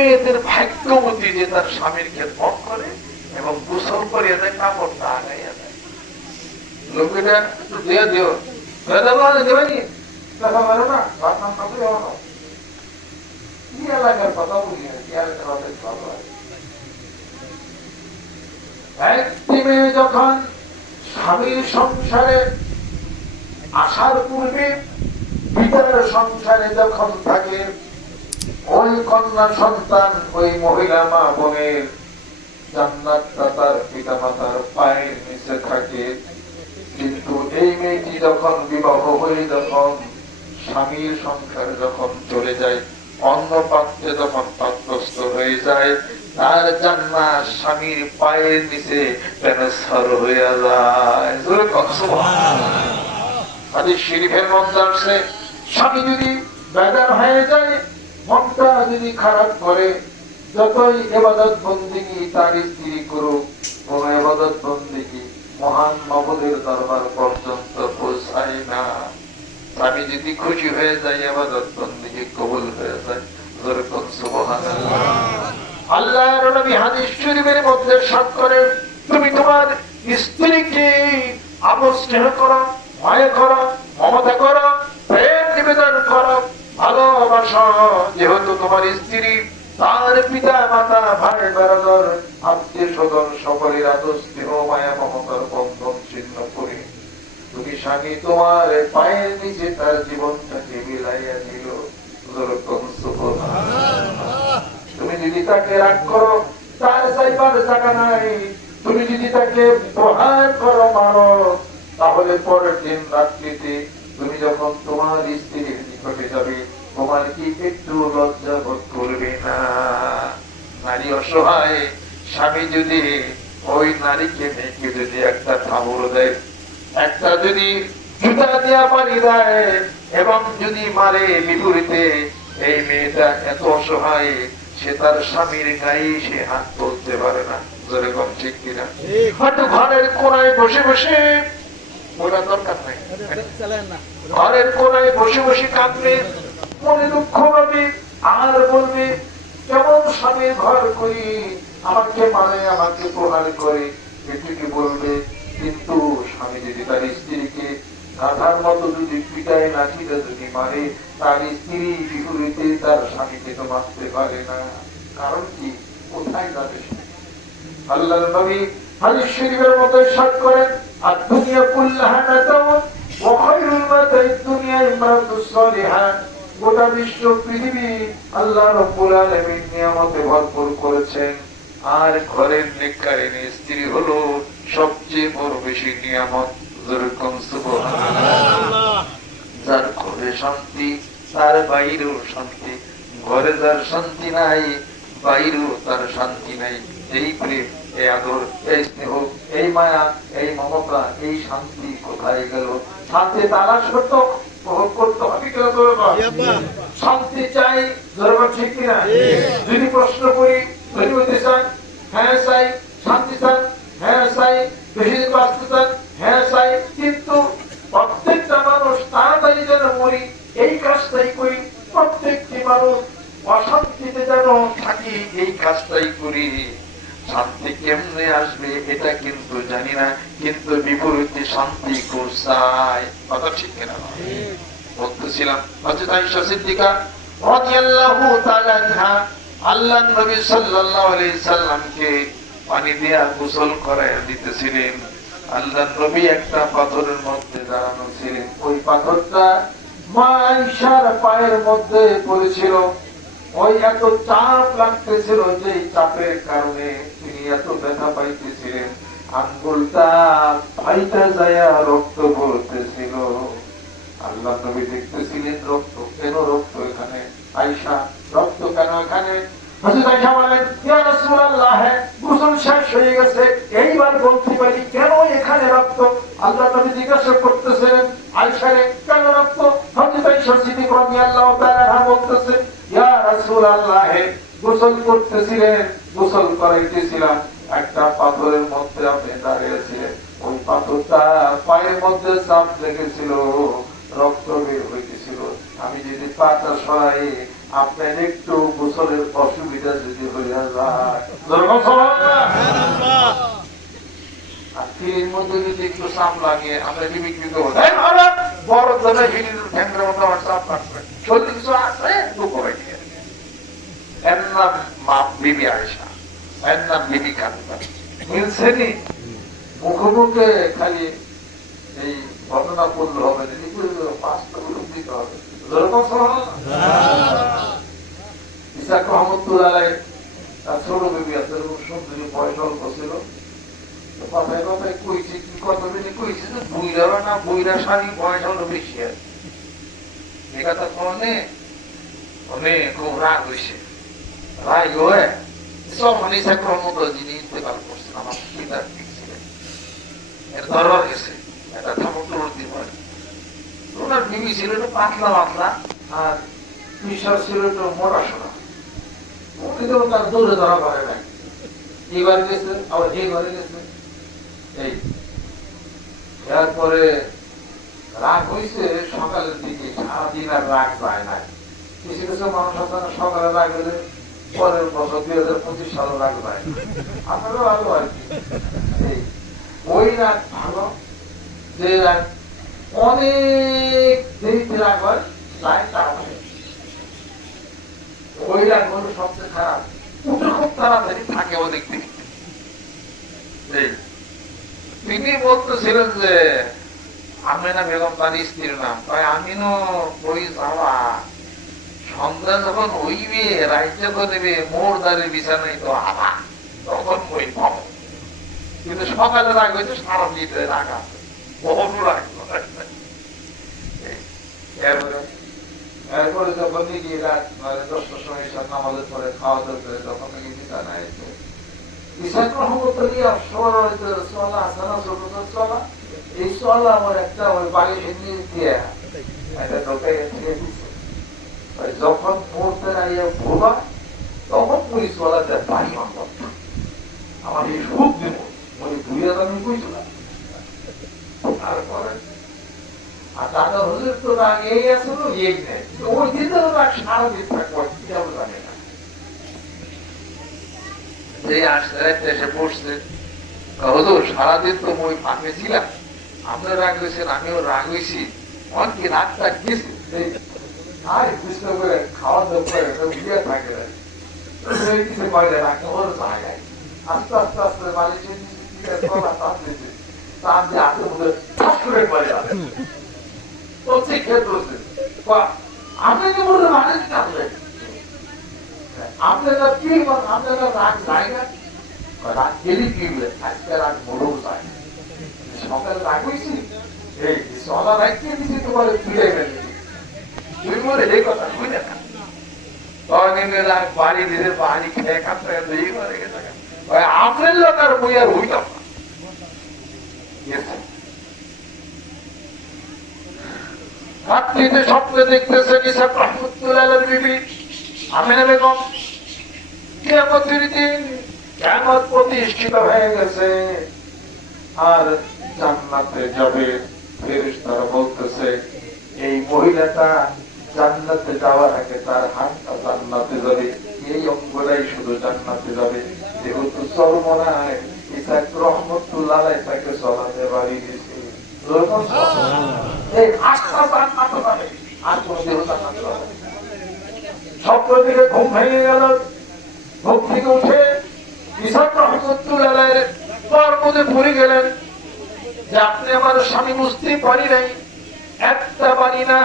মেয়েদের ভাগ্যবতী যে তার স্বামীর খেদমত করে এবং গোসল করিয়ে দেয়, কাপড়টা আগাইয়া দেয়। লোকেরা একটু দিয়ে দিও, দেবানি দেখা পারো না, ভাবনাম কাপড়ে হলো কি এলাকার কথা বলি, কি এলাকার ভালো হয়। একটি মেয়ে যখন স্বামীর সংসারে আসার পূর্বে পিতার সংসারে যখন থাকে, ওই কন্যা সন্তান ওই মহিলা মা বোনের জান্নাতটা তার পিতা মাতার পায়ের নিচে থাকে। কিন্তু এই মেয়েটি যখন বিবাহ হয়ে যখন স্বামীর সংসারে যখন চলে যায়, অন্য পাত্রে যখন পাত্রস্থ হয়ে যায়, তার জান্নাত স্বামীর পায়ের নিচে ট্রান্সফার হয়ে যায়। হাদিস শরীফের মধ্যে আছে, স্বামী যদি বেজার হয়ে যায়, মনটা যদি খারাপ করে, যতই ইবাদত বন্দেগী তার স্ত্রী করুক, কোন ইবাদত বন্দেগী মহান মাবুদের দরবার পর্যন্ত পৌঁছায় না। স্বামী যদি খুশি হয়ে যায়, ইবাদত বন্দেগী কবুল হয়ে যায়। যেরকম সুবহানাল্লাহ। আল্লাহর নবী হাদিস শরীফের মধ্যে ইরশাদ করেন, তুমি তোমার স্ত্রীকে আদর স্নেহ করো, মায়া করো, মমতা করো, প্রেম নিবেদন করো, ভালোবাসো। যেহেতু তোমার স্ত্রী তার পিতা মাতা ভাই বেরাদর আত্মীয় স্বজন সকলের আদর স্নেহ মায়া মমতার বন্ধন ছিন্ন করে তুমি স্বামী তোমার পায়ের নিচে তার জীবনটাকে বিলাইয়া দিল। তুমি যদি তাকে রাগ করো, তার চাইবার জায়গা নাই। তুমি যদি তাকে প্রহার করো, মারো, তাহলে পরের দিন রাত্রিতে তুমি যখন তোমার স্ত্রীর নিকটে যাবে, তোমার কি একটু লজ্জা বোধ করবে না? নারী অসহায়, স্বামী যদি ওই নারীকে মেয়েকে যদি একটা থামড় দেয়, একটা যদি জুতা দেওয়া পানি দেয় এবং যদি মারে, বিপরীতে এই মেয়েটা এত অসহায়, সে তার স্বামীর গায়ে সে হাত তুলতে পারে না। যেরকম ঠিক কিনা? হয়তো ঘরের কোনায় বসে বসে, বলার দরকার নাই, ঘরের কোনায় বসে বসে কাঁদবে, মনে দুঃখ পাবে, আর বলবে কেমন স্বামীর ঘর করি, আমাকে মানে, আমাকে প্রহার করে, এটুকু বলবে। কিন্তু স্বামী যদি তার স্ত্রীকে গাধার মতো যদি পিটায় লাঠিটা যদি মারে, তার স্ত্রী বিপরীতে তার স্বামীকে তো মারতে পারে না। কারণ কি? কোথায় যাবে? আল্লাহর নবী হাদিস শরীফের মধ্যে ইরশাদ করেন, আদ-দুনিয়া কুল্লাহা মাতাউন ওয়া খায়রুল মাতাইদ দুনিয়া ইমরাতুস সালিহা। গোটা বিশ্ব পৃথিবী আল্লাহ রাব্বুল আলামিন নিয়ামতে ভরপুর করেছেন, আর ঘরের নেককারিনী স্ত্রী হলো সবচেয়ে বড় বেশি নিয়ামত। যেরকম সুবহানাল্লাহ। যার ঘরে শান্তি, তার বাইরেও শান্তি। ঘরে যার শান্তি নাই, বাইরেও তার শান্তি নাই। এই প্রেম, এই আদর, এই স্নেহ, এই মায়া, এই মমতা, এই শান্তি কোথায় গেল? শান্তি তালাশ করতে হবে কেন? শান্তি চাই, ঠিক কিনা? যদি প্রশ্ন করি, ধনী হইতে চান, হ্যাঁ চাই। শান্তি চান, হ্যাঁ চাই। বেশি দিন বাঁচতে চান, হ্যাঁ চাই। কিন্তু প্রত্যেকটা মানুষ তাড়াতাড়ি যেন মরি, এই কাজটাই করি। প্রত্যেকটি মানুষ অশান্তিতে যেন থাকি, এই কাজটাই করি। শান্তি কেমনে আসবে এটা কিন্তু জানি না, কিন্তু বিপরীতে শান্তি কোথায়? কথা ঠিক কিনা? বলতেছিলাম হযরত আয়েশা সিদ্দিকা রাদিয়াল্লাহু তাআলা আনহা আল্লাহর নবী সাল্লাল্লাহু আলাইহি সাল্লামকে পানি দিয়া গোসল করায়া দিতেছিলেন। আল্লাহর নবী একটা পাথরের মধ্যে দাঁড়ানো ছিলেন, ওই পাথরটা মা আয়েশার পায়ের মধ্যে পড়েছিল। ওই এত চাপ লাগতেছিল, যে চাপের কারণে তিনি এত ব্যথা পাইতেছিলেন, আঙ্গুলটা ফাইটা যায় রক্ত পড়তেছিল। আল্লাহ নবী দেখতেছিলেন রক্ত, কেন রক্ত এখানে? আয়েশা, রক্ত কেন এখানে? হযরত আয়েশা বলেন, ইয়া রাসূলুল্লাহ, গোসল শেষ হয়ে গেছে, এইবার বলতে পারি কেন এখানে রক্ত? আল্লাহ নবী জিজ্ঞাসা করতেছিলেন, আয়েশা রে, কেন রক্ত? হযরত আয়েশা সিদ্দিকা রাদিয়াল্লাহু তাআলা আনহা বলতেছে, ইয়া রাসূলুল্লাহ, গোসল করতেছিলেন, গোসল করাইতেছিলাম, একটা পাথরের মধ্যে আপনি দাঁড়িয়েছিলেন, ওই পাথরটা পায়ের মধ্যে চাপ লেগেছিল, রক্ত বের হইতেছিল। আমি যদি পাটা সরাই, আপনার একটু গোসলের অসুবিধা যদি হইয়া যায়, মধ্যে যদি একটু চাপ লাগে আমরা বিবিকৃত বড় ধরে ঠ্যাংরের মতো আমার চাপ লাগবে, শরীরে কিছু আছে দুঃখ হয়ে গিয়ে। এর নাম মা বিবি আয়েশা, এর নাম বিবি খালিদা। মিলছেনি মুখে খালি এই ঘটনা বললে হবে না, বাস্তব রূপ দিতে হবে। ইসাক রহমতুল্লাহ তার ছোট বেবি আছে, সুন্দরী, বয়স অল্প ছিল। কথায় কথায় কইছে, কি কথা বলে কইছে যে বুইরা না বইরা শাড়ি বয়স হলো বেশি আছে। এ কথা কনে অনেক খুব রাগ হয়েছে। রাগ হয়ে যখন ইসাক রহমতুল্লাহ যিনি ইন্তেকাল করছেন, আমার পিতা ঠিক ছিলেন, এর দরবার গেছে একটা থামুকটি পরে। ওনার বিবি ছিল একটু পাতলা পাতলা, আর মিশর ছিল একটু মোটা সোনা। উনি তো তার দৌড়ে ধরা পারে নাই, এই ঘরে গেছে আবার যে ঘরে গেছে। এই এরপরে রাগ হয়েছে সকালের দিকে, সারাদিন আর রাগ যায় নাই। কিছু কিছু মানুষ আছে না, সকালে রাগ হলে পরের বছর 2025 সালে রাগ যায়। আপনারও ভালো আর কি। ওই রাগ ভালো, যে রাগ অনেক দেরিতে রাগ হয়, তাই তাড়াতাড়ি। ওই রাগ হলো সবচেয়ে খারাপ, ওটা খুব তাড়াতাড়ি থাকে অনেক দিন। তিনি বলতেছিলেন যে আমিনা বেগম তার স্ত্রীর নাম, তাই আমিনও বই যাওয়া সন্ধ্যা যখন হইবে, রাজ্য দেবে মোর দ্বারে বিছানাই তো আবার তখন বই পাবো। কিন্তু সকালে রাগ হয়েছে, সারা দিতে রাগ আছে, বহু রাগ। এরপরে যখন নিজে রাত 10টার সময় নামাজের পরে খাওয়া দাওয়া করে তখন নাকি বিছানায় ইসাক রহমতুল্লাহ চলা আছে না, ছোট ছোট চলা, এই চলা আমার একটা ওই বালিশের নিচ দিয়ে একটা ঢোকে দিয়ে দিচ্ছে। যখন পড়তে নাইয়া ভোলা তখন ওই চলাতে বাড়ি বান্ধব আমার এই সুখ দিব ওই দুইয়া আমি বুঝলাম। তারপরে আর দাদা হুজুর তো রাগ এই আছে, এই নেই, ওই দিন তো রাগ সারাদিন থাকবো, কি জানি না। সারাদিন তো মই ফাঁকে ছিলাম, আপনার রাগ হয়েছেন, আমিও রাগ হয়েছি, অনেক রাগটা গেছে। আর কৃষ্ণ করে খাওয়া দাওয়া করে উঠিয়া থাকে কিছু বাইরে রাখতে হলো জায়গায়। আস্তে আস্তে আস্তে বালিশের তার যে হাতের মধ্যে ঠাস করে পড়ে যাবে, তো শিক্ষা করছে আপনাকে বললে মানুষ কাঁদবে, আপনারা কি আপনারা রাগ যায় না, রাগ গেলে কি আজকে রাগ বড়ও যায়। সকালে রাগ হয়েছি, এই সলা রাখতে দিচ্ছি তোমার ফিরে গেলে তুই বলে এই কথা বুঝলে না, তখন রাগ বাড়ি দিলে বাড়ি খেয়ে কাঁদতে দুই করে গেছে। আপনার লোক আর বই আর হইতাম না। রাত্রিতে স্বপ্নে দেখতেছেন ইসাক রহমতুল্লাহর বিবি আমিনা বেগম কিয়ামতের দিন কিয়ামত প্রতিষ্ঠিত হয়ে গেছে আর জান্নাতে যাবে। ফেরেশতারা বলতেছে এই মহিলাটা জান্নাতে যাওয়ার আগে তার হাতটা জান্নাতে যাবে, এই অঙ্গটাই শুধু জান্নাতে যাবে। যেহেতু চরমনায় ইসাক রহমতুল্লাহ তাকে চলাতে বাড়ি দিয়েছে, স্বপ্ন থেকে ঘুম ভেঙে গেল। ঘুম থেকে উঠে ইসাক রহমতুল্লাহ মধ্যে পড়ে গেলেন যে আপনি আমার স্বামী বুঝতে পারি নাই, একটা পারি না,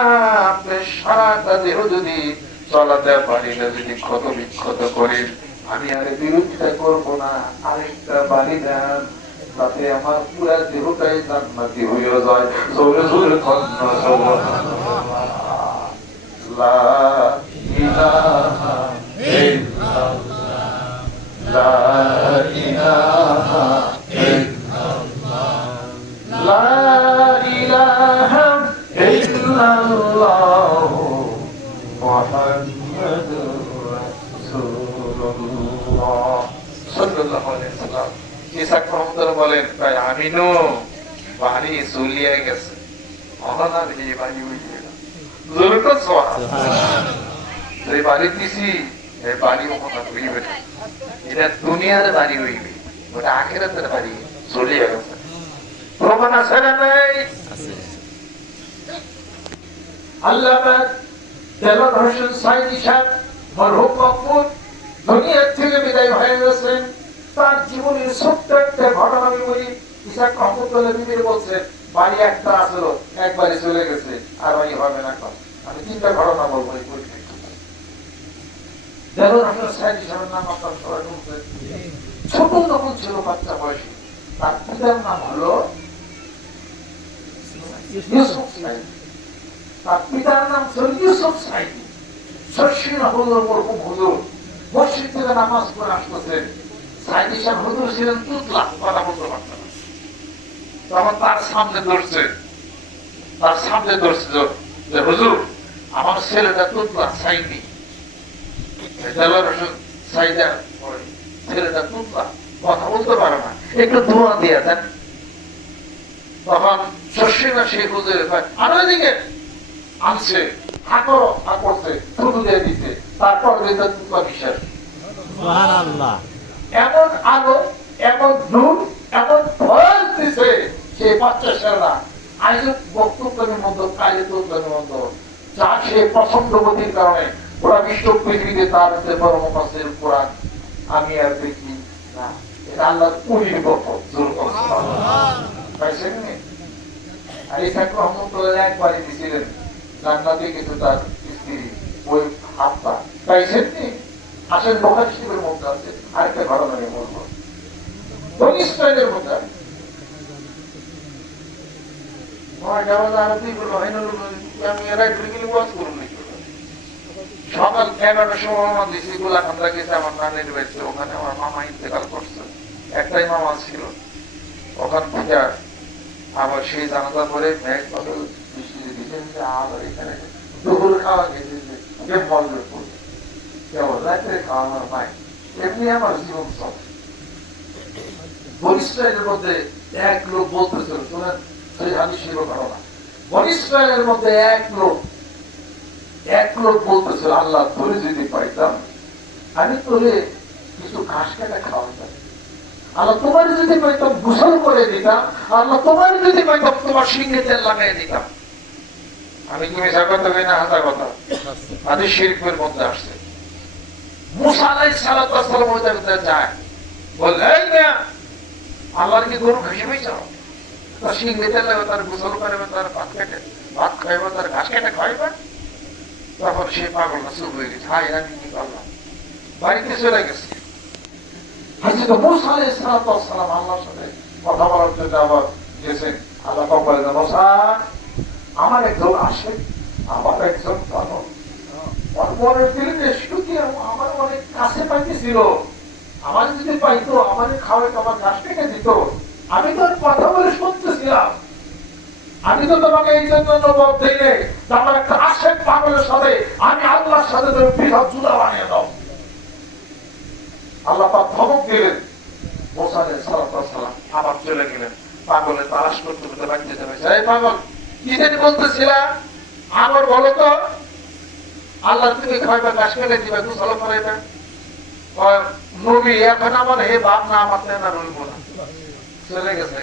আপনি সারাটা দেহ যদি চলাতে পারি না, যদি ক্ষত বিক্ষত করেন, আমি আর বিরোধিতা করবো না, আরেকটা বাড়ি দেন, তাতে আমার পুরা দেহটাই জান্নাতি হয়ে যায়। জোরে জোরে কন্যা সুবহানাল্লাহ, লা ইলাহা ইল্লাল্লাহ, লা ইলাহা ইল্লাল্লাহ, লা ইলাহা ইল্লাল্লাহ, মুহাম্মাদুর রাসূলুল্লাহ সাল্লাল্লাহু আলাইহি ওয়াসাল্লাম। ইসাক রহমতুল্লাহ বলেন তাই আমিনও বাড়ি চলিয়ে গেছে, অনার এই বাড়ি হইয়ে যে বাড়ি দিছি এই বাড়ি কথা হইবে না, এটা দুনিয়ার বাড়ি হইবে, ওটা আখিরাতের বাড়ি চলে গেছে। প্রমাণ আছে না নাই? আল্লামা দেলোয়ার হোসেন সাইদি সাহেব মরহুম মাহফুজ দুনিয়ার থেকে বিদায় হয়ে গেছেন। তার জীবনের ছোট্ট একটা ঘটনা আমি বলি। ইসাক রহমতুল্লাহ বিবির বলছেন বাড়ি একটা আসলো, একবারে চলে গেছে, আর বাড়ি হবে না। আমি তিনটা ঘটনা বলবো এই পরিপ্রেক্ষিতে। দেলোয়ার হোসেন সাইদি সাহেবের নাম আপনার সবাই শুনছেন। ছোট যখন ছিল বাচ্চা বয়সী, তার পিতার নাম হলো ইউসুফ সাইদি। তার পিতার নাম ছিল ইউসুফ সাইদি। শর্ষিন হুজুর মরহুম হুজুর মসজিদ থেকে নামাজ পড়ে আসতেছেন। সাইদি সাহেব হুজুর ছিলেন তুতলা, কথা বলতে পারতেন না। তখন তার সামনে ধরছে যে হুজুর আমার ছেলেটা তুতলা সাইদি। দেলোয়ার হোসেন সাইদা ছেলেটা তুতলা, কথা বলতে পারে না, একটু দোয়া দিয়ে দেন। তখন শর্ষিনা সেই হুজুর আরো এদিকে আনছে, করছে, থুতু দিয়ে দিচ্ছে। তারপর বিশ্বাস এমন আলো, এমন নূর, এমন ভয় দিছে সে বাচ্চা ছেলেরা আজ বক্তব্যের মধ্যে কাজে তুলবের মধ্যে যা সে প্রচন্ড গতির কারণে পুরা বিশ্ব পৃথিবীতে তার যে বড় মুফাসসির কোরআন আমি আর দেখি না। এটা আল্লাহর উলির গল্প। পাইছেন নি? আর ইসাক রহমতুল্লাহ একবারই দিছিলেন জান্নাতে কিছু তার স্ত্রী ওই হাতটা পাইছেন নি? আসেন বুখারী শরীফের মধ্যে আছে। আরেকটা ঘটনা আমি বলবো। বনী ইসরাইলের মধ্যে সকাল 11টার সময় আমার দিছি গোলাকান্দা গেছে আমার নানির বাড়িতে। ওখানে আমার মামা ইন্তেকাল করছে, একটাই মামা ছিল। ওখান থেকে আবার সেই জানাজা করে ব্যাগ বদল বৃষ্টি দিচ্ছেন যে আবার এখানে দুপুর খাওয়া গেছে যে বন্ধ করবে, কেবল রাত্রে খাওয়ানোর নাই। এমনি আমার জীবন সব। বনী ইসরাইলের মধ্যে এক লোক বলতেছিল, শোনেন সেই হাদিসের ঘটনা। বনী ইসরাইলের মধ্যে এক লোক বলতেছিল আল্লাহ তোরে যদি পাইতাম আমি তোরে কিছু ঘাস কাটা খাওয়াইতাম, আল্লাহ তোমার যদি পাইতাম গোসল করে দিতাম, আল্লাহ তোমার যদি পাইতাম তোমার সিংহে তেল লাগাই দিতাম। আমি কি মিশা কথা কই না হাসা কথা? হাদিস শরীফের মধ্যে আসছে মুসা আলাইহিস সালাতু ওয়াস সালাম ওই জায়গায় যায়, বললেন না আল্লাহর কি গরু খাসি পাইছো? তার সিংহে তেল লাগাবে, তার গোসল করবে, তার ভাত খাইবে, তার ঘাস কেটে খাইবে। তখন সে পাগল না চুপ হয়ে গেছে। হাই আমি কি করলাম? বাড়িতে চলে গেছে। হযরত মুসা আলাইহিস সালাতু ওয়াস সালাম আল্লাহর সাথে কথা বলার জন্য আবার গেছেন। আল্লাহ বললেন মুসা আমার একজন আসে, আমার একজন পাগল, পরের দিনে শুধু আমার অনেক কাছে পাইতেছিল, আমার যদি পাইতো আমার খাওয়াই আমার ঘাস কেটে দিত, আমি তোর কথা বলে শুনতেছিলাম। আমি তো তোমাকে এই জন্য নবুয়ত দেই নাই যে আমার একটা আশেক পাগলের সাথে আমি আল্লাহর সাথে তুমি পৃথক জুদা বানিয়ে দাও। আল্লাহ পাক ধমক দিলেন। মুসা আলাইহিস সালাতু ওয়াস সালাম আবার চলে গেলেন, পাগলের তালাশ করতে করতে বাড়িতে যাবে। এই পাগল কি জানি বলতেছিলা, আবার বলো তো। আল্লাহ তুমি খাইবা, ঘাস কেটে দিবা, গোসল করাইবে। নবী এখন আমার হে বাপ না আমার না রইব না, চলে গেছে।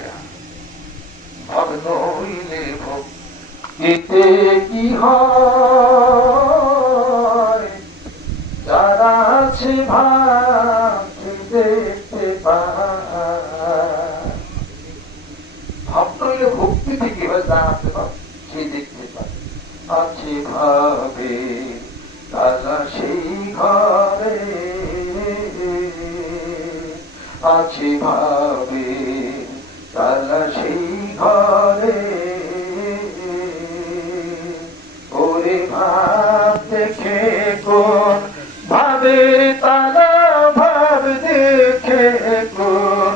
ভাব নইলে ভক্তিতে কি হয়, যারা আছে ভাবতে দেখতে পায়। ভাব নইলে ভক্তিতে কি হয়, জানাতে পার সে দেখতে পায়। আছে ভাবে তারা সেই ঘরে, আছে ভাবে তারা সেই ঘরে। ওরে ভাব দেখে কোন ভাবে তারা, ভাব দেখে কোন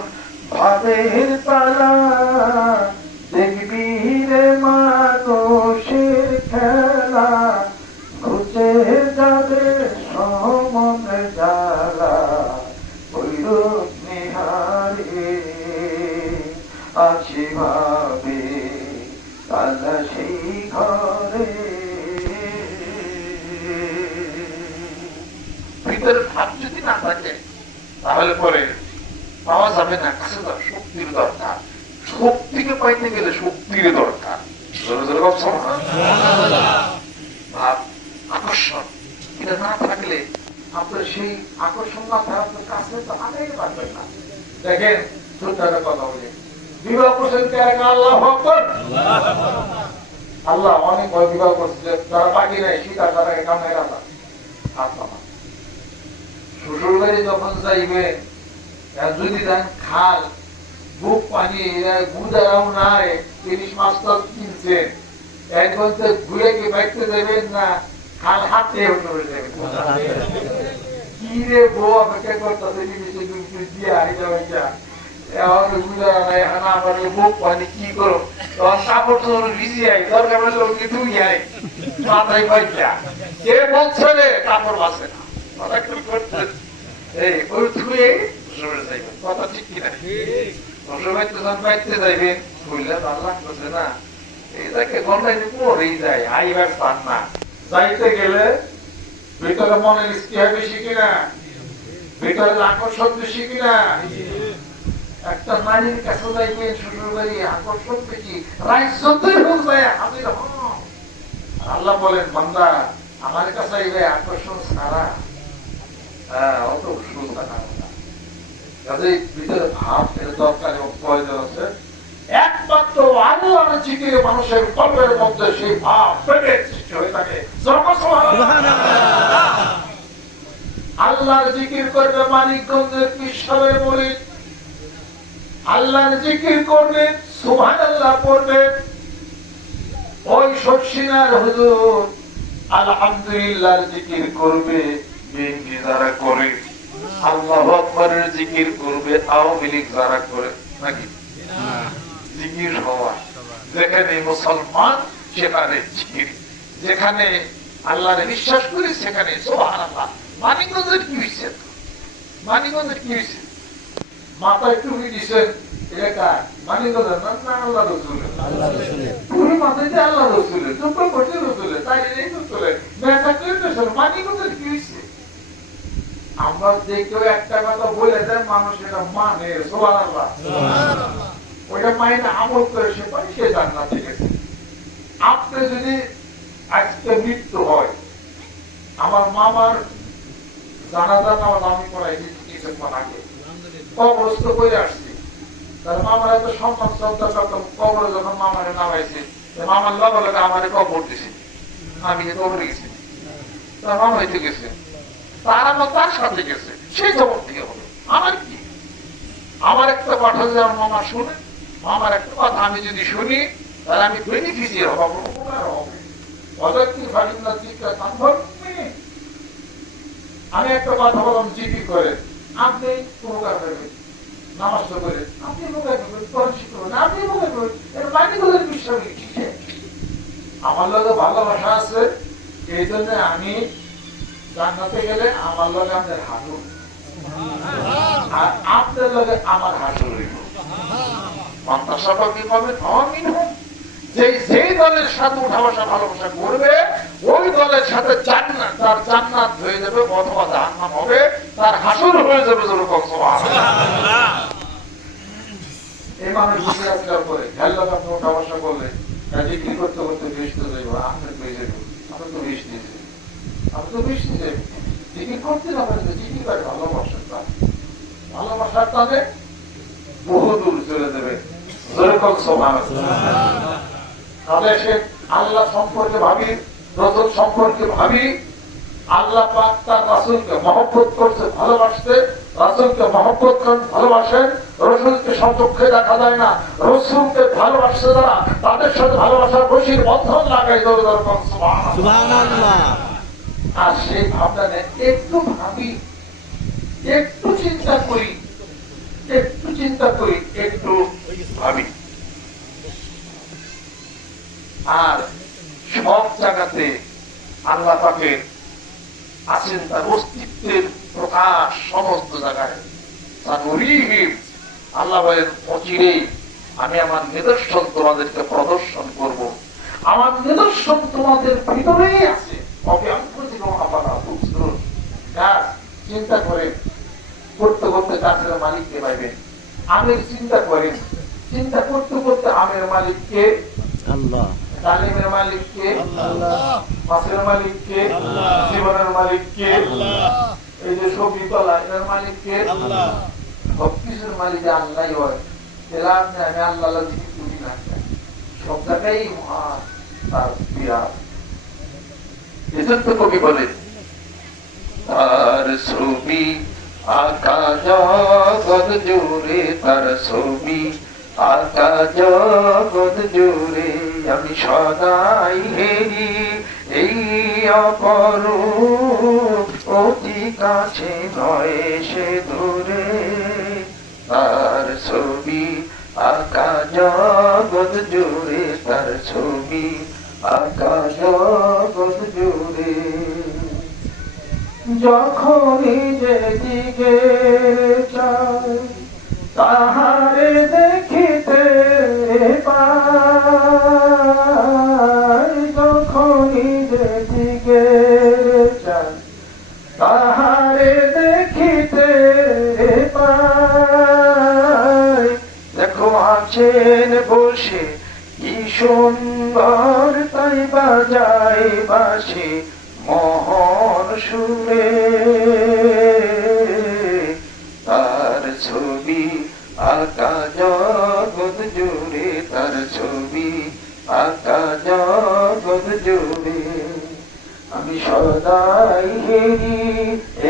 ভাবের তারা। দেখবি রে মানুষের খেলা, ঘুচে যাবে সমনে জ্বালা। ওইরূপ নিহারে আছে ভাবে তারা সেই ঘরে। ভিতরে ভাব যদি না থাকে তাহলে পরে পাওয়া যাবে না। কাছে শক্তির দরকার, শক্তিকে পাইতে গেলে শক্তির দরকার। ভাব, আকর্ষণ, এটা না থাকলে আপনার সেই আকর্ষণ না থাকলে আপনার কাছে তো আগাইতে পারবেন না। দেখেন ছোট্ট একটা কথা বলি, বিবাহ করছেন আল্লাহ আকবার। আল্লাহ অনেক বিবাহ করছে, যারা বাকি নেই সীতা তারাকে কামে আল্লাহ হাত পাবা। শ্বশুর বাড়ি যখন যাইবে যদি দেন খাল বুক পানি গুদারাও নাই, ইলিশ মাছ তো কিনছেন, একবার তো ঘুরে কি বাইতে দেবেন না, খাল হাতে উঠে দেবেন। কি রে বউ অপেক্ষা করতেছে জিনিসে দিয়ে আইটা হইয়া এখন গুদারা নাই, এখন আমার বুক পানি কি করো, তখন কাপড় তো ভিজি আই, দরকার হলে ওকে ধুই আই মাথায় পাইয়া কে বলছে রে কাপড় বাঁচে না, কথা কি করতে এই ওই ধুয়ে কথা ঠিক কিনা বাইতে যাইবে বুঝলে ভালো লাগতেছে না, এইটাকে গন্ডাই পরেই যায়, আইবার পান না। যাইতে গেলে ভিতরে মনের স্পৃহা বেশি কিনা, ভিতরে আকর্ষণ বেশি কিনা। একটা নারীর কাছে যাইবে শ্বশুর বাড়ি, আকর্ষণ বেশি, রাইজতই হোক যায় হাজির হন। আল্লাহ বলেন বান্দা আমার কাছে আইবে আকর্ষণ ছাড়া অত সুন্দর না, কাজে ভিতরে ভাব এর দরকার এবং প্রয়োজন আছে। একমাত্র আল্লাহর জিকিরে মানুষের কল্পের মধ্যে সেই ভাব প্রেমের সৃষ্টি হয়ে থাকে। আল্লাহর জিকির করবে মানিকগঞ্জের পীর সাহেবের মুরিদ, আল্লাহর জিকির করবে সুবহানাল্লাহ পড়বে ওই শর্ষিনার হুজুর, আলহামদুলিল্লাহর জিকির করবে বিএনপি যারা করে, আল্লাহু আকবারের জিকির করবে আওয়ামী লীগ যারা করে, নাকি জিকির হওয়া। যেখানে মুসলমান সেখানে জিকির, যেখানে আল্লাহরে বিশ্বাস করি সেখানে সুবহানাল্লাহ। মানিকগঞ্জের কি হয়েছে, মানিকগঞ্জের কি হয়েছে, মাথায় টুপি দিচ্ছেন, এটা কার? মানিকগঞ্জের না আল্লাহ রসুলের? টুপি মাথায় দিয়ে আল্লাহ রসুলের, চুপ করছে রসুলের, তাই এই তো চলে মানিকগঞ্জের কি হয়েছে? আমরা যে কেউ একটা কথা বলে দেয় মানুষ এটা মানে, সুবহানাল্লাহ, ওইটা মাইনে আমল করে সে পারে, সে জান্নাতে গেছে। আপনি যদি আজকে মৃত্যু হয়, আমার মামার জানাজা নামাজ আমি পড়াই কিছুক্ষণ আগে কবরস্থ করে আসছি, তাহলে মামার এত সম্মান শ্রদ্ধা করতাম, কবরে যখন মামারে নামাইছে মামার লগে লগে আমারে কবর দিছে, আমি কবরে গেছি, তার মামা হইতে গেছে, তার আমার তার সাথে গেছে, সেই খবর থেকে হলো আমার কি? আমার একটা কথা যদি আমার মামা শুনে, মামার একটা কথা আমি যদি শুনি, তাহলে আমি বেনিফিশিয়ার হব, উপকার হবে। আমি একটা কথা বললাম জিকির করে, আপনি উপকার করবেন, নামাজ করে আপনি উপকার করবেন, কোরআন শিখবেন আপনি উপকার করবেন, এটা মানিকগঞ্জের বিশ্বাস। আমার লগে ভালোবাসা আছে, এই জন্য আমি জান্নাতে গেলে আমার লগে আমাদের হাঁটুন, আর আপনার লগে আমার হাঁটুন রইব। কি পাবেন? যেই দলের সাথে উঠা বসা ভালোবাসা করবে, ওই দলের সাথে জান্নাত, তার জান্নাত হয়ে যাবে অথবা জাহান্নাম হবে, তার হাসুর হয়ে যাবে। এই মানুষ জিজ্ঞাসা করে খেয়াল আপনি উঠা বসা করলে জিকির করতে করতে বৃষ্টি যাইব, আপনার পেয়ে যাবে, আপনার তো বৃষ্টি যাবে, আপনি তো বৃষ্টি যাবে, জিকির করতে যাবে, জিকির করে ভালোবাসার টান, ভালোবাসার টানে বহু দূর চলে যাবে। আল্লাহ সম্পর্কে ভাবি, রসুল সম্পর্কে ভাবি, আল্লাহ পাক তার রাসূলকে মহব্বত করছে, ভালোবাসতে, রাসূলকে মহব্বত করেন, ভালোবাসেন। রসুলকে সম্পর্কে দেখা যায় না, রসুলকে ভালোবাসতে যারা, তাদের সাথে ভালোবাসার বশীর বন্ধন লাগাই দেবে। সুবহানাল্লাহ। আর সেই ভাবনা একটু ভাবি, একটু চিন্তা করি, একটু চিন্তা করি, একটু ভাবি, আর সব জায়গাতে আল্লাহ পাকের আছেন, তার অস্তিত্বের প্রকাশ সমস্ত জায়গায়। আল্লাহ বলেন অচিরেই আমি আমার নিদর্শন তোমাদেরকে প্রদর্শন করব, আমার নিদর্শন তোমাদের ভিতরেই আছে। চিন্তা করেন, করতে করতে গাছের মালিককে পাইবেন। আমের চিন্তা করেন, চিন্তা করতে করতে আমের মালিককে আল্লাহ, ডালিমের মালিককে আল্লাহ, মাছের মালিককে আল্লাহ, জীবনের মালিককে আল্লাহ, এই যে সবজি তলা এর মালিককে আল্লাহ, সবকিছুর মালিক আল্লাহ হয়। তাহলে আপনি আমি আল্লাহ জিকির করি না, সব জায়গায় মহান তার বিরাট। এজন্য তো কবি বলে তার ছবি আকা জগৎ জুড়ে, তার ছবি আকা জগৎ জুড়ে, আমি সদাই হেরি এই অপরূপ, অতি কাছে নয় সে দূরে। তার ছবি আকা জগৎ জুড়ে, তার ছবি আকা জগৎ জুড়ে। যখনই যেদিকে চাই তাহারে দেখিতে পাই, যখনই যেদিকে চাই তাহারে দেখিতে পাই। দেখো আছেন বসে কি সুন্দর, তাই বাজায় বাঁশি মোহন সুরে। তার ছবি আকা জগৎ জুড়ে, তার ছবি আকা জগৎ জুড়ে, আমি সদাই হেরি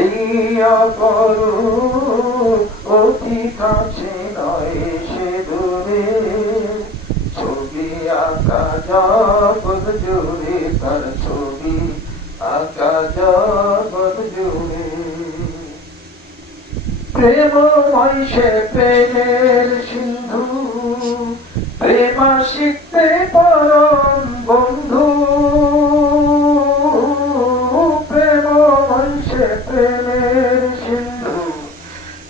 এই অপরূপ, অতি কাছে নয় সে দূরে। ছবি আকা জগৎ জুড়ে, তার ছবি আকা জগৎ জুড়ে। প্রেমময় সে প্রেমের সিন্ধু, প্রেমা শিখতে পরম বন্ধু। প্রেমময় সে প্রেমের সিন্ধু,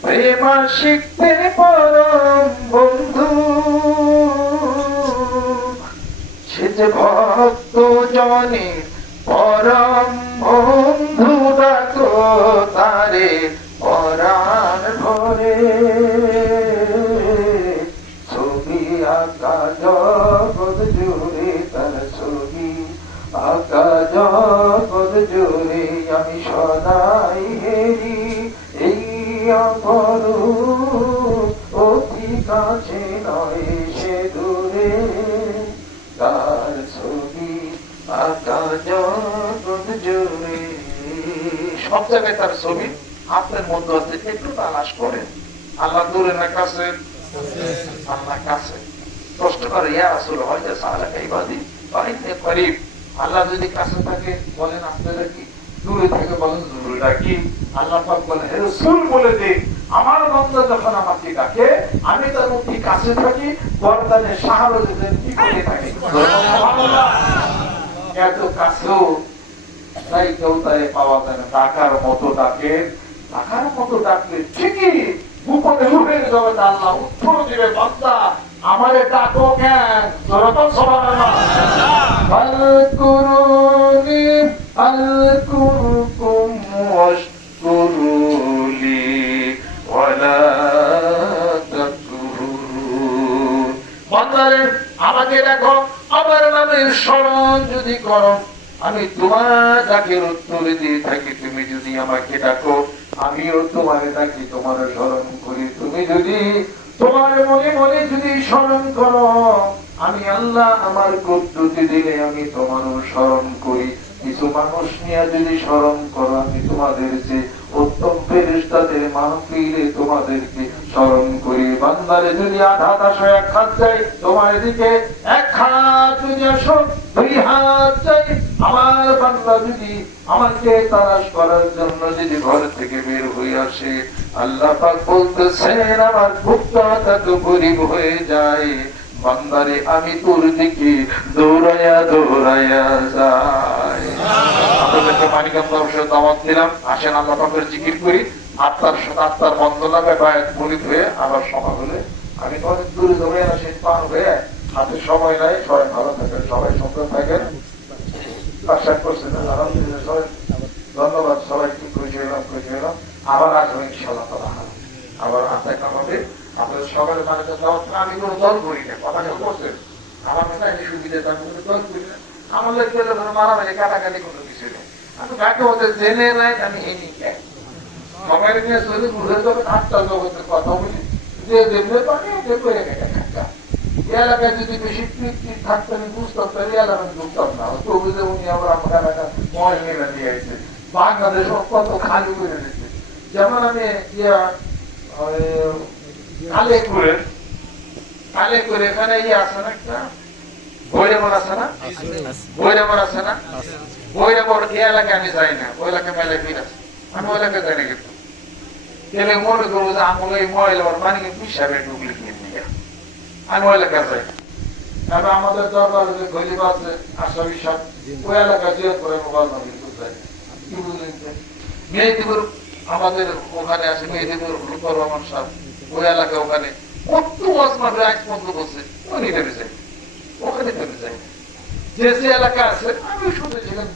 প্রেমা শিখতে পরম বন্ধু। সে যে ভক্ত জনে পরম বন্ধু, ডাকো তারে পরাণ ভরে। ছবি আকা জগৎ জুড়ে, তার ছবি আকা জগৎ জুড়ে, আমি সদাই হেরি এই অপরূপ, অতি কাছে নয় সে দূরে। তার ছবি আকা জগৎ জুড়ে। সব জায়গায় তার ছবি আপনার মধ্যে আছে, একটু তালাশ করেন। আল্লাহ দূরে না কাছে? আল্লাহ কাছে। প্রশ্ন করে ইয়া রাসূল হয়তো সালাকা ইবাদি ফাইন্নে করিব। আল্লাহ যদি কাছে থাকে বলেন আপনারা কি, দূরে থেকে বলেন দূরে কি? আল্লাহ পাক বলেন হে রাসূল বলে দে আমার বান্দা যখন আমাকে ডাকে আমি তার অতি কাছে থাকি, বরদানে শাহাদাতের কি করে থাকি। সুবহানাল্লাহ। এত কাছেও তাই কেউ তাই পাওয়া যায় না। ডাকার মতো ডাকে, ডাকার মতো ডাকলে ঠিকই গোপনে রূপের জগতে আল্লাহ উত্তর দিবে, বান্দা আমারে ডাকো কেন? জোরতন সুবহানাল্লাহ। ফাযকুরুনি আযকুরকুম ওয়াশকুরুলি ওয়ালা তাকফুরুন। বান্দারে আমাকে ডাকো, আমার নামের স্মরণ যদি করো, আমি তোমার ডাকের উত্তর দিয়ে থাকি। তুমি যদি আমাকে ডাকো আমিও তোমার ডাকি, তোমার স্মরণ করি। তুমি যদি তোমার মনে মনে যদি স্মরণ করো, আমি আল্লাহ আমার পদ্ধতি দিলে আমি তোমারও স্মরণ করি। কিছু মানুষ নিয়ে যদি স্মরণ করো, আমি তোমাদের যে উত্তম ফেরেশতাদের মাহফিলে তোমাদেরকে স্মরণ করি। বান্দারে যদি আঘাত আসো এক হাত যাই তোমার দিকে, এক হাত যদি আসো দুই হাত যাই। আমার বান্দা যদি আমাকে তালাশ করার জন্য যদি ঘর থেকে বের হয়ে আসে, আল্লাহ পাক বলতেছেন আমার বুকটা তো গরিব হয়ে যায়, বান্দারে আমি তোর দিকে দৌড়াইয়া দৌড়াইয়া যাই। আপনাদেরকে মানিকান্ত অবশ্যই দাওয়াত দিলাম, আসেন আল্লাহ পাকের জিকির করি, আত্মার সাথে আত্মার বন্দনা ব্যাপারে মলিত হয়ে আবার সময় হলে আমি তোমাদের দূরে দৌড়ে আসি পার হয়ে। হাতে সময় নাই, সবাই ভালো থাকেন, সবাই সুন্দর থাকেন। আশা করছেন আলহামদুলিল্লাহ, সবাই ধন্যবাদ, সবাই খুশি হলাম। আবার আসবো ইনশাআল্লাহ তাআলা। আবার আপনাকে আমাদের আপনাদের সকালে বাড়িতে যাওয়ার সময় আমি কোনো দল করি না, কথা কেউ বলছেন আমার কাছে একটা সুবিধা তার মধ্যে দল করি না। আমার লোক পেলে মারামারি কাটাকাটি কোনো কিছু নেই। আমি কাকে ওদের জেনে নাই আমি এই নিয়ে সবাই নিয়ে চলে ঘুরে যাবে আটটা জগতের কথা বলি যে দেখলে পানি দেখবে একটা এলাকায় যদি বেশি তৃপ্তি থাকতো আমি বুঝতাম তাহলে এলাকায় ঢুকতাম না। তবু যে উনি আবার আমার এলাকা ময় মেলা দিয়ে আসছে, বাংলাদেশ কত খালি করে দিচ্ছে। যেমন আমি কালে করে এখানে আছে না একটা ভৈরবর আছে না, ভৈরবর আছে না, ভৈরবর এই এলাকায় আমি যাই না, ওই এলাকায় মেলায় ফির আছে, আমি ওই এলাকায় যাই না। কিন্তু গেলে মনে করবো যে আমল এই ময়লার পানি হিসাবে ঢুকলে কিনে নিয়ে আমি ওই এলাকায় যাই না। তবে আমাদের দরবার যে গরিব আছে আশাবি সাহেব ওই এলাকায় জিয়া করে মোবাইল নবী যাই কি বুঝলেন। মেহেদিপুর আমাদের ওখানে আছে, মেহেদিপুর রহমান সাহেব ওই এলাকা ওখানে কত ওয়াজ মাহফিল আজ পর্যন্ত বসে ওখানে নেমে যাই, ওখানে নেমে যাই। যে যে এলাকা আছে আমি শুধু সেখানে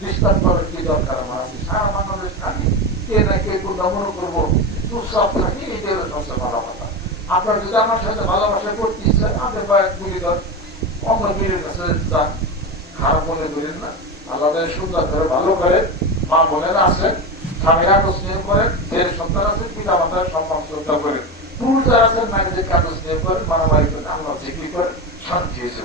ডিস্টার্ব করার কি দরকার আমার আছে। সারা বাংলাদেশ থাকি কে না কে কোন মনে করবো চুপচাপ থাকি, এইটাই সবচেয়ে ভালো কথা। আপনার যদি আমার সাথে ভালোবাসা করতে ইচ্ছে আমাদের কয়েক পরিবার অন্য পীরের কাছে যান, খারাপ মনে করেন না। আল্লাহ সুন্দর করে ভালো করে মা বোনেরা আছে, স্বামীরা স্নেহ করেন, ছেলে সন্তান আছে, পিতা মাতার সম্মান শ্রদ্ধা করেন, পুরুষ যারা আছেন নারীদের কাজ স্নেহ করেন, মারামারি করেন, আল্লাহ জিকির করেন, শান্তি হয়েছে।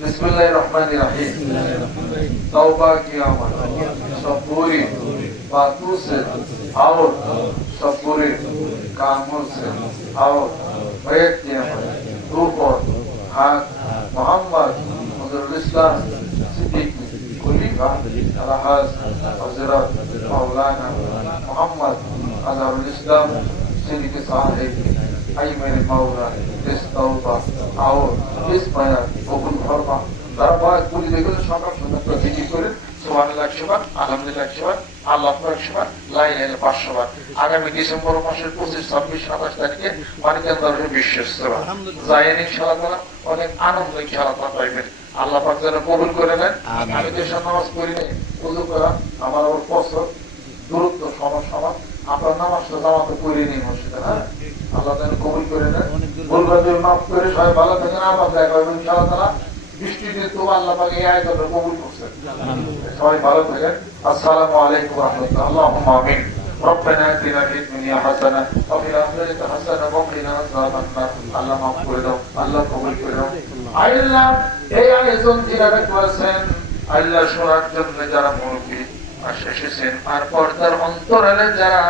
बिस्मिल्लाहिर रहमानिर रहीम। तौबा कियामत सब पूरी बातों से और सब बुरे कामों से और बैठ कियामत ऊपर हाथ मोहम्मद हज़रत इस्लाम सिद्दीक खलीफा अलहाज हज़रत मौलाना मोहम्मद हज़रत इस्लाम सिद्दीक साहिब आई मेरे मौला इस तौबा और इस बयान कबूल फरमा। তারা বয়স বলি দেখলে সকাল সন্ধ্যা জিকির করে সুবহানাল্লাহ 100 বার, আলহামদুলিল্লাহ 100 বার, আল্লাহু আকবার 100 বার, লা ইলাহা ইল্লাল্লাহ 500 বার। আগামী ডিসেম্বর মাসের 25, 26, 27 তারিখে মানিকান দরবারে বিশেষ সেবা যায়েন ইনশাআল্লাহ। অনেক আনন্দ ইনশাআল্লাহ পাইবেন। আল্লাহ পাক যেন কবুল করে নেন। আমি দেশের নামাজ পড়ি নাই, ওযু করা আমার ওর পছন্দ দূরত্ব সমস্যা, আপনার নামাজটা জামাতে পড়ে নেই মসজিদে। হ্যাঁ, আল্লাহ যেন কবুল করে নেন, ভুলভাবে মাফ করে সবাই ভালো থাকেন। আবার দেখা হবে ইনশাআল্লাহ। বৃষ্টি দিয়ে তো আল্লাহ পাক এই আয়াতটা কবুল করছেন। সবাই ভালো থাকেন। আসসালামু আলাইকুম ওয়া রাহমাতুল্লাহ। আল্লাহুম্মা আমিন। ربنا آتنا في الدنيا حسنة وفي الآخرة حسنة وقنا عذاب النار। আল্লাহ মাফ করে দাও, আল্লাহ কবুল করে দাও। আল্লাহ এই আয়োজন যারা করেছেন, আল্লাহ শোনার জন্য যারা মুরব্বি এসেছেন, আর পর্দার অন্তরালে যারা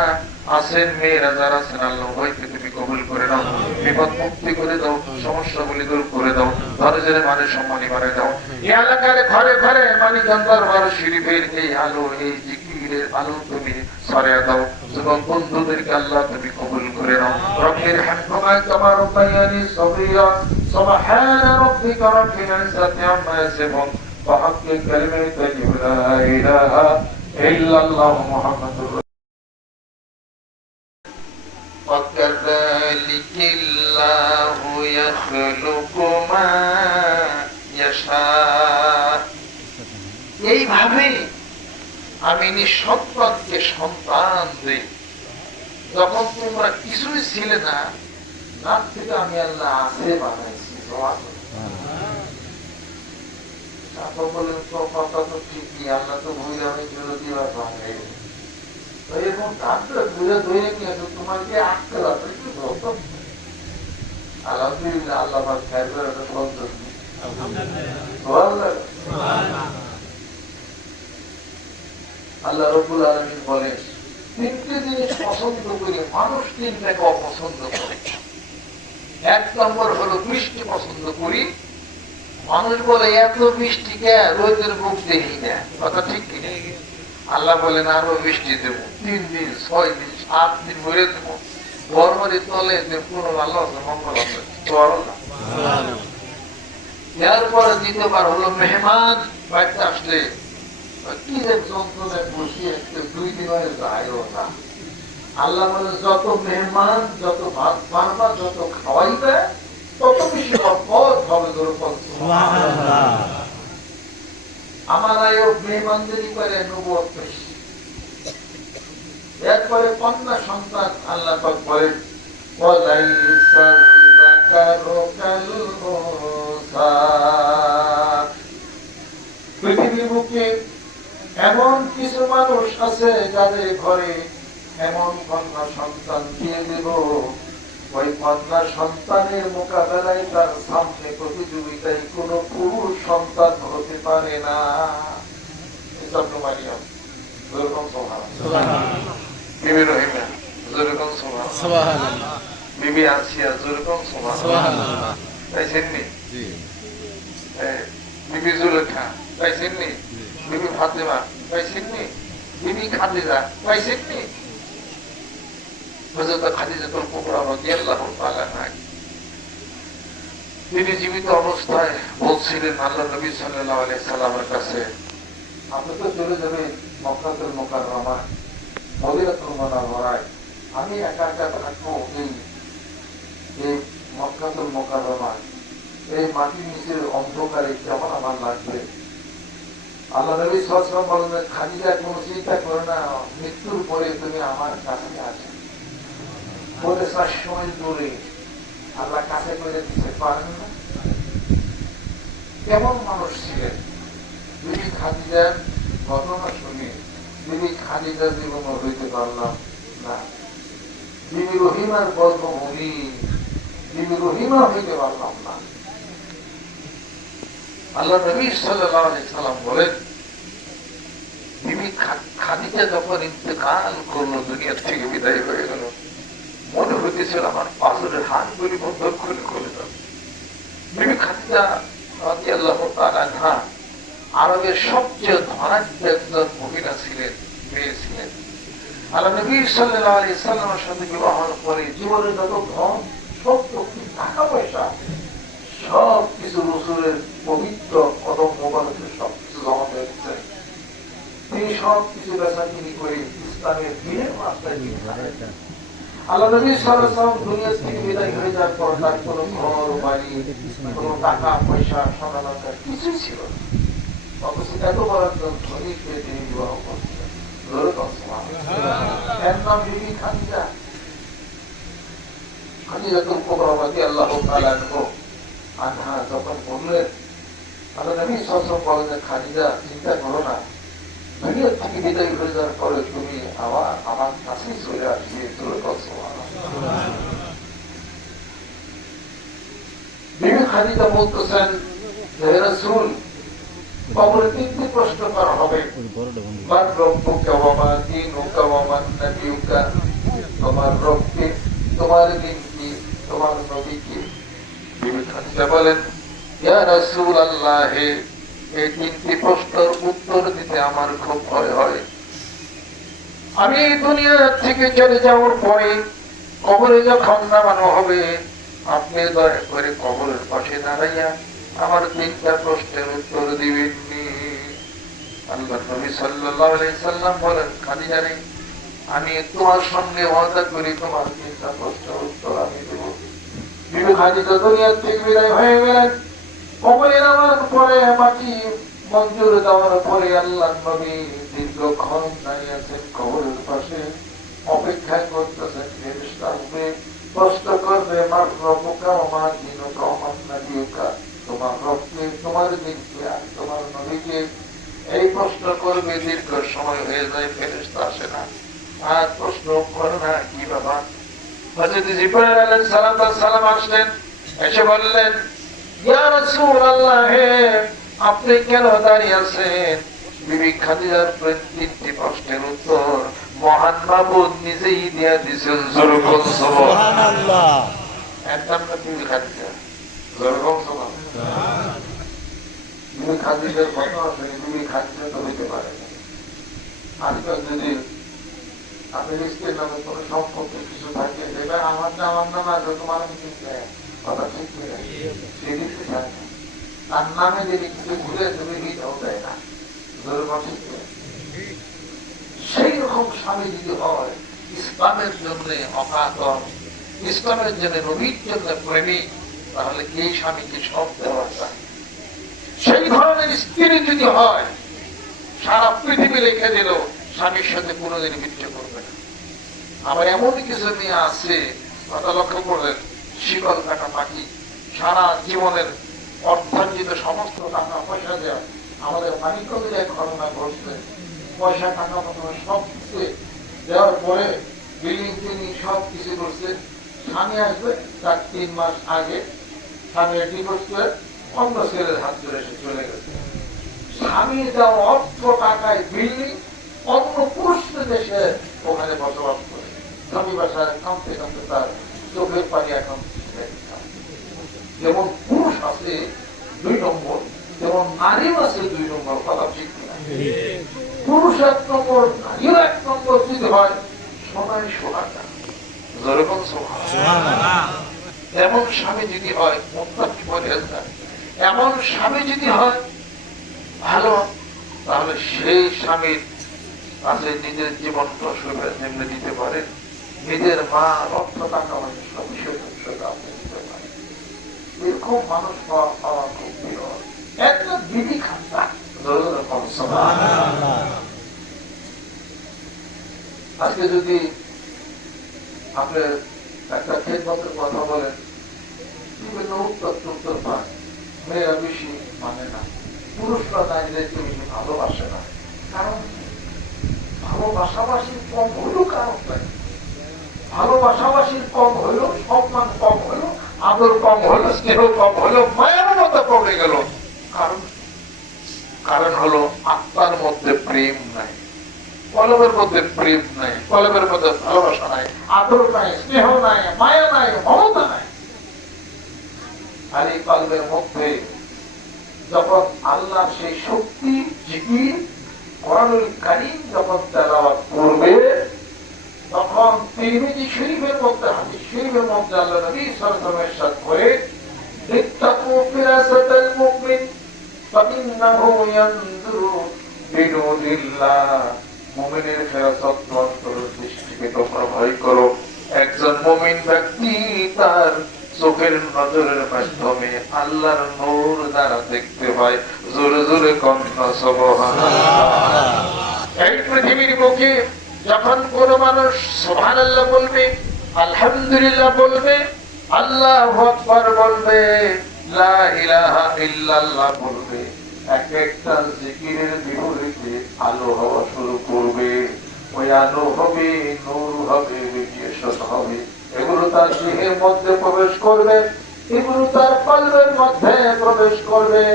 আছেন, মেয়েরা যারা আছেন, আল্লাহ উভয়কে তুমি কবুল করে দাও, বিপদ মুক্তি করে দাও, সমস্যাগুলি দূর করে দাও, ধৈর্যের মানে সম্মানী বাড়ে দাও। এই এলাকার ঘরে ঘরে মানিকান দরবার শরীফের এই আলো, এই জিকিরের আলো তুমি ছড়িয়ে দাও। যুবক বন্ধুদেরকে আল্লাহ তুমি কবুল করে নাও। রব্বির হামহুমা কামা রাব্বায়ানি সগীরা। সুবহান রাব্বিকা রাব্বিল ইজ্জাতি আম্মা ইয়াসিফুন ওয়া হাক্কি কালিমাতি লা ইলাহা ইল্লাল্লাহু মুহাম্মাদুর রাসূলুল্লাহ। وَكَذَلِكَ اللَّهُ يَخْلُقُ مَا يَشَاءُ। এইভাবে আমি নিঃসন্তানকে সন্তান দেই। যখন তোমরা কিছুই ছিলে না, তার থেকে আমি আল্লাহ আছে বানাইছি। বলেন তো কথা তো ঠিকই, আল্লাহ তো ভুলে আমি দিবার বানাই এবং তারপরে ঘুরে ধরে নিয়ে তোমাকে আটকে লাগবে। আলহামদুলিল্লাহ আল্লাহ আল্লাহ রাব্বুল আলামিন বলেন, তিনটে জিনিস পছন্দ করি, মানুষ তিনটাকে অপছন্দ করে। 1 নম্বর হলো বৃষ্টি পছন্দ করি। মানুষ বলে এত বৃষ্টিকে রোদের মুখ দেখি না, কথা ঠিক কিনা? আল্লাহ বলেন আরো বৃষ্টি দেব, 3 দিন 6 দিন 7 দিন ভরে দেব, বর্মরি তলে পুরো আল্লাহ মঙ্গল আছে। এরপরে দ্বিতীয়বার হলো মেহমান বাড়িতে আসলে কি যে যন্ত্রণায় বসিয়ে 2 দিন হয়ে যায় না। আল্লাহ বলে যত মেহমান, যত ভাত বাড়বা, যত খাওয়াইবে, তত বেশি বরকত হবে। আমার আয়ব মেহমানদারি করে নবুয়ত পেয়েছি। এরপরে কন্যা সন্তান আল্লাহ পাক বলেন ওয়ালাইসা যাকারু কাল উনসা। পৃথিবীর বুকে এমন কিছু মানুষ আছে যাদের ঘরে এমন কন্যা সন্তান দিয়ে দেব, ওই কন্যা সন্তানের মোকাবেলায় তার সামনে প্রতিযোগিতায় কোন পুরুষ সন্তান হতে পারে না। মারিয়াম যেরকম সুবহানাল্লাহ, বিবি রহিমা যেরকম সুবহানাল্লাহ, বিবি আসিয়া যেরকম সুবহানাল্লাহ, পাইছেননি? বিবি জুলেখা পাইছেননি? বিবি ফাতেমা পাইছেননি? বিবি খাদিজা পাইছেননি? হযরত খাদিজাতুল কুবরা রাদিয়াল্লাহু তাআলা আনহা তিনি জীবিত অবস্থায় বলছিলেন আল্লাহ নবী সাল্লাল্লাহু আলাইহি সাল্লামের কাছে, আপনি তো চলে যাবেন মক্কাতুল মুকাররমায়, মদিনাতুল মুনাওয়ারায়, আমি একা একা থাকবো এই মক্কাতুল মুকাররমায়, এই মাটির নিচের অন্ধকারে কেমন আমার লাগবে? আল্লাহ নবী সাল্লাল্লাহু আলাইহি ওয়াসাল্লাম বলেন, খাদিজা কোনো চিন্তা করো না, মৃত্যুর পরে তুমি আমার কাছে আসবে। বলে 4 সময় দূরে আল্লাহ কাছে করে দিতে পারেন না। কেমন মানুষ ছিলেন? বিবি খাদিজার ঘটনা শুনে বিবি খাদিজার জীবন হইতে পারলাম না, বিবি রহিমার গর্ভভূমি বিবি রহিমা হইতে পারলাম না। আল্লাহ নবী সাল্লাল্লাহু আলাইহি সাল্লাম বলেন, বিবি খাদিজা যখন ইন্তেকাল করলো, দুনিয়া থেকে বিদায় হয়ে গেল, মনে হইতেছিল আমার পাথরের হাতগুলি বন্ধ খুলে খুলে দাও। বিবি খাদিজা রাদিয়াল্লাহু তাআলা আনহা আরবের সবচেয়ে ধনাঢ্য একজন মহিলা ছিলেন, মেয়ে ছিলেন। আল্লাহ নবী সাল্লাল্লাহু আলাইহি সাল্লামের সাথে বিবাহের পরে জীবনের যত ধন সম্পত্তি টাকা পয়সা সব কিছু রাসূলের পবিত্র কদম মোবারকে সবকিছু জমা হয়ে গেছে। তিনি সব কিছু বেচাকিনি করে ইসলামের দিনের রাস্তায় নিয়ে আল্লাহ নবী সাল্লাল্লাহু আলাইহি ওয়াসাল্লাম দুনিয়া থেকে বিদায় হয়ে যাওয়ার পর তার কোনো ঘর বাড়ি, কোনো টাকা পয়সা, সোনালঙ্কা কিছুই ছিল না। অথচ এত বড় একজন ধনী পেয়ে তিনি বিবাহ করছিলেন। এর নাম বিবি খাদিজা, খাদিজাতুল কুবরা রাদিয়াল্লাহু তাআলা আনহা যখন বললেন, আল্লাহ নবী সাল্লাল্লাহু আলাইহি ওয়াসাল্লাম বলেন, খাদিজা চিন্তা করো না, দুনিয়া থেকে বিদায় হয়ে যাওয়ার পরে তুমি আমার কাছেই চলে আসবে। বিবি খাদিজা বলতেছেন, হে রাসূল, কবরে 3টি প্রশ্ন করা হবে, মান রব্বুকা ওয়া মা দীনুকা ওয়া মান নাবিয়ুকা, তোমার রব কে, তোমার দ্বীন কি, তোমার নবী কে? বিবি খাদিজা বলেন, ইয়া রাসূলুল্লাহ, এই 3টি প্রশ্নের উত্তর দিতে আমার খুব ভয় হয়। আমি দুনিয়া থেকে চলে যাওয়ার পরে কবরে যখন নামানো হবে, আপনি দয়া করে কবরের পাশে দাঁড়াইয়া আমার 3টা প্রশ্নের উত্তর দিবেননি। আল্লাহ নবী সাল্লাল্লাহু আলাইহি সাল্লাম বলেন, খাদিজা রে, আমি তোমার সঙ্গে ওয়াদা করি তোমার 3টা প্রশ্নের উত্তর আমি দেব। বিবি খাদিজা দুনিয়া থেকে বিদায় হয়ে গেলেন। কবরে নামার পরে মাটি মঞ্জুর দেওয়ার পরে আল্লাহ নবী দীর্ঘক্ষণ দাঁড়িয়ে আছেন কবরের পাশে, অপেক্ষায় করতেছেন ফেরেশতা আসবে, প্রশ্ন করবে, মার রব্বুকা ওয়া মা দীনুকা ওয়া মান নাবিয়ুকা, তোমার রবকে, তোমার দ্বীন কি, আর তোমার নবীকে। এই প্রশ্ন করবে, দীর্ঘ সময় হয়ে যায়, ফেরেশতা আসে না, আর প্রশ্ন করে না। কি বাবা? হযরত জিবরাইল আলাইহিস সালাম আসলেন, এসে বললেন, ইয়া রাসূলুল্লাহ, আপনি কেন দাঁড়িয়ে আছেন? বিবি খাদিজার 3টি প্রশ্নের উত্তর মহান মাবুদ নিজেই দিয়ে দিয়েছেন। সুবহানাল্লাহ। এর নাম বিবি খাদিজা। সুবহানাল্লাহ। বিবি খাদিজার কথা আছে, বিবি খাদিজা তো হইতে পারে না। আজকাল যদি আপনি স্ত্রীর নামে কোনো সম্পত্তি কিছু থাকে, এটা আমার নাম আছে, তোমার আমি কিন্তু কথা ঠিক করে সেদিকে থাকে না। তার নামে যদি কিছু ঘুরে তুমি এটাও দেয় না। সেই রকম স্বামী যদি হয়, ইসলামের জন্য অকাতর, ইসলামের জন্য, নবীর জন্য প্রেমিক, তাহলে এই স্বামীকে সব দেওয়া যায়। সেই ধরনের স্ত্রী যদি হয়, সারা পৃথিবী রেখে দিল, স্বামীর সাথে কোনোদিন মিথ্যে করবে না। আবার এমন কিছু মেয়ে আছে, কথা লক্ষ্য করলেন, শিকল কাটা পাখি, সারা জীবনের অর্থার্জিত সমস্ত টাকা পয়সা দেওয়া। আমাদের মানিকগঞ্জের এক ঘটনা ঘটছে, পয়সা টাকা পয়সা সব কিছু দেওয়ার পরে বিল্ডিং টিল্ডিং সব কিছু করছে, স্বামী আসবে তার 3 মাস আগে স্বামী ডিভোর্স করে অন্য ছেলের হাত ধরে এসে চলে গেছে। স্বামী দেওয়া অর্থ টাকায় বিল্ডিং, অন্য পুরুষদের দেশে ওখানে বসবাস করে। স্বামী বাসায় কাঁদতে কাঁদতে তার চোখের পানি এখন। যেমন পুরুষ আছে 2 নম্বর, যেমন নারীও আছে 2 নম্বর, কথা ঠিক কিনা? পুরুষ 1 নম্বর, নারীও 1 নম্বর যদি হয়, সোনায় সোহাগা, যেরকম এমন স্বামী যদি হয়, এমন স্বামী যদি হয় ভালো, তাহলে সেই স্বামীর কাছে নিজের জীবনটা যেমনি দিতে পারে, নিজের মা রক্ত টাকা সব আপনি দিতে পারেন। এরকম মানুষ পাওয়া খুব বিরল। একটা বিধি খাতা আজকে যদি আপনি একটা খেদমতের কথা বলেন, বিভিন্ন উত্তর পান, মেয়েরা বেশি মানে না, পুরুষরা নারীদেরকে বেশি ভালোবাসে না। কারণ ভালোবাসাবাসীর কম হইল, কারণ নাই। ভালোবাসাবাসীর কম হইল, সম্মান কম হইল, আদর কম হইল, স্নেহ কম হইল, মায়ের মতো কমে গেল। কারণ হলো আত্মার মধ্যে প্রেম নাই, কলমের মধ্যে প্রেম নাই, কলমের মধ্যে ভালোবাসা নাই, আদর নাই, স্নেহ নাই, মায়া নাই, মমতা নাই। আর এই কলমের মধ্যে যখন আল্লাহ সেই শক্তি জিকির কোরআনুল কারীম যখন তেলাওয়াত করবে, তখন তিরমিজি শরীফের মধ্যে, হাদিস শরীফের মধ্যে আল্লাহ নবী সাল্লাল্লাহু আলাইহি ওয়াসাল্লাম ইরশাদ করে, ইত্তাকু ফিরাসাতাল মুমিন ফাইন্নাহু ইয়ানজুরু বিনুরিল্লাহ। মুমিনের ফেরাসত অন্তরের দৃষ্টিকে তোমরা ভয় করো। একজন মুমিন ব্যক্তি তার চোখের নজরের মাধ্যমে আল্লাহর নূর দ্বারা দেখতে পায়। জোরে জোরে কন্যা সুবহানাল্লাহ। এই পৃথিবীর বুকে যখন কোন মানুষ সুবহানাল্লাহ বলবে, আলহামদুলিল্লাহ বলবে, আল্লাহু আকবার বলবে, লা ইলাহা ইল্লাল্লাহ বলবে, এক একটা জিকিরের বিপরীতে আলো হওয়া শুরু করবে। ওই আলো হবে, নূর হবে, রেডিয়েশন হবে। এগুলো তার দেহের মধ্যে প্রবেশ করবে, এগুলো তার কলবের মধ্যে প্রবেশ করবে,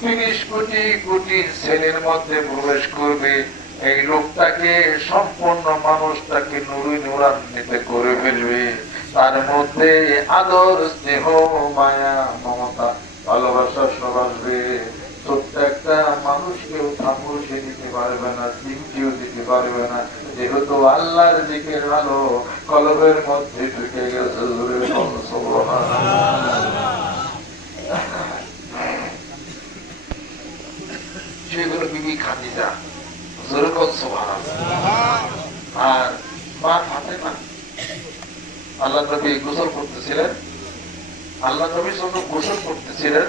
30 কোটি কোটি ছেলের মধ্যে প্রবেশ করবে। এই লোকটাকে, সম্পূর্ণ মানুষটাকে নুরে নুরান্বিত করে ফেলবে। তার মধ্যে আদর, স্নেহ, মায়া, মমতা, ভালোবাসা সব আসবে। প্রত্যেকটা মানুষকেও ঠাকুর সে দিতে পারবে না, দিনকেও দিতে পারবে না, যেহেতু আল্লাহর জিকির আলো কলবের মধ্যে ঢুকে গেছে। সেগুলো বিবি খাদিজা, যেরকম আর মা ফাতেমা, আল্লাহ নবী গোসল করতেছিলেন, আল্লাহ নবীর জন্য গোসল করতেছিলেন।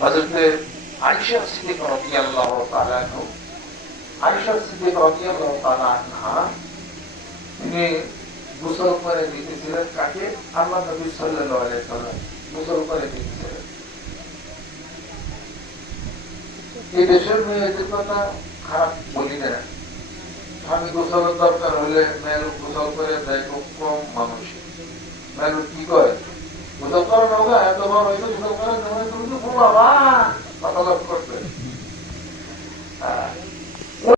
হযরতে আয়েশা সিদ্দিকা রাদিয়াল্লাহু তাআলা আনহা, আয়েশা সিদ্দিকা রাদিয়াল্লাহু তাআলা আনহা, তিনি গোসল করে দিতেছিলেন কাকে? আল্লাহ নবী সাল্লাল্লাহু আলাইহি ওয়াসাল্লাম গোসল করে দিতেছিলেন। এই দেশের মেয়েদের কথা খারাপ বলি না, আমি গোসলের দরকার হলে মেয়ের গোসল করে দেয়, খুব কম মানুষ। মেয়ের কি করে গোসল করে নৌকা এত বড় হইলে গোসল করে, তুমি তো বাবা কথা লাভ করতে